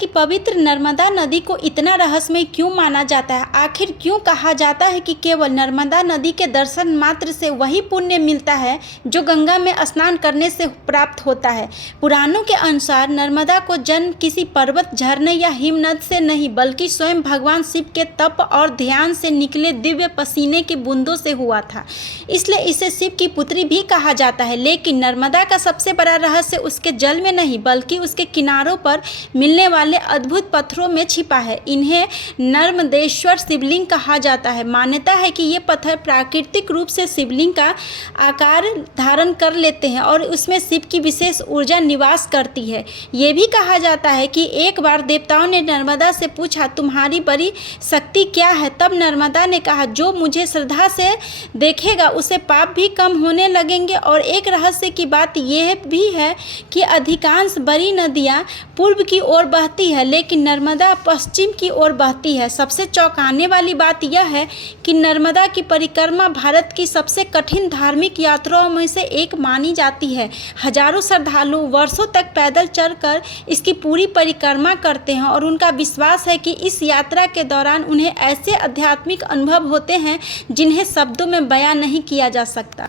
की पवित्र नर्मदा नदी को इतना रहस्यमय क्यों माना जाता है? आखिर क्यों कहा जाता है कि केवल नर्मदा नदी के दर्शन मात्र से वही पुण्य मिलता है जो गंगा में स्नान करने से प्राप्त होता है? पुराणों के अनुसार नर्मदा को जन्म किसी पर्वत, झरने या हिमनद से नहीं बल्कि स्वयं भगवान शिव के तप और ध्यान से निकले दिव्य पसीने की बूंदों से हुआ था। इसलिए इसे शिव की पुत्री भी कहा जाता है। लेकिन नर्मदा का सबसे बड़ा रहस्य उसके जल में नहीं बल्कि उसके किनारों पर मिलने वाले अद्भुत पत्थरों में छिपा है। इन्हें नर्मदेश्वर शिवलिंग कहा जाता है। मान्यता है कि ये पत्थर प्राकृतिक रूप से शिवलिंग का आकार धारण कर लेते हैं और उसमें शिव की विशेष ऊर्जा निवास करती है। ये भी कहा जाता है कि एक बार देवताओं ने नर्मदा से पूछा, तुम्हारी बड़ी शक्ति क्या है? तब नर्मदा ने कहा, जो मुझे श्रद्धा से देखेगा उसे पाप भी कम होने लगेंगे। और एक रहस्य की बात यह भी है कि अधिकांश बड़ी नदियाँ पूर्व की ओर बहती है लेकिन नर्मदा पश्चिम की ओर बहती है। सबसे चौंकाने वाली बात यह है कि नर्मदा की परिक्रमा भारत की सबसे कठिन धार्मिक यात्राओं में से एक मानी जाती है। हजारों श्रद्धालु वर्षों तक पैदल चलकर इसकी पूरी परिक्रमा करते हैं और उनका विश्वास है कि इस यात्रा के दौरान उन्हें ऐसे आध्यात्मिक अनुभव होते हैं जिन्हें शब्दों में बयां नहीं किया जा सकता।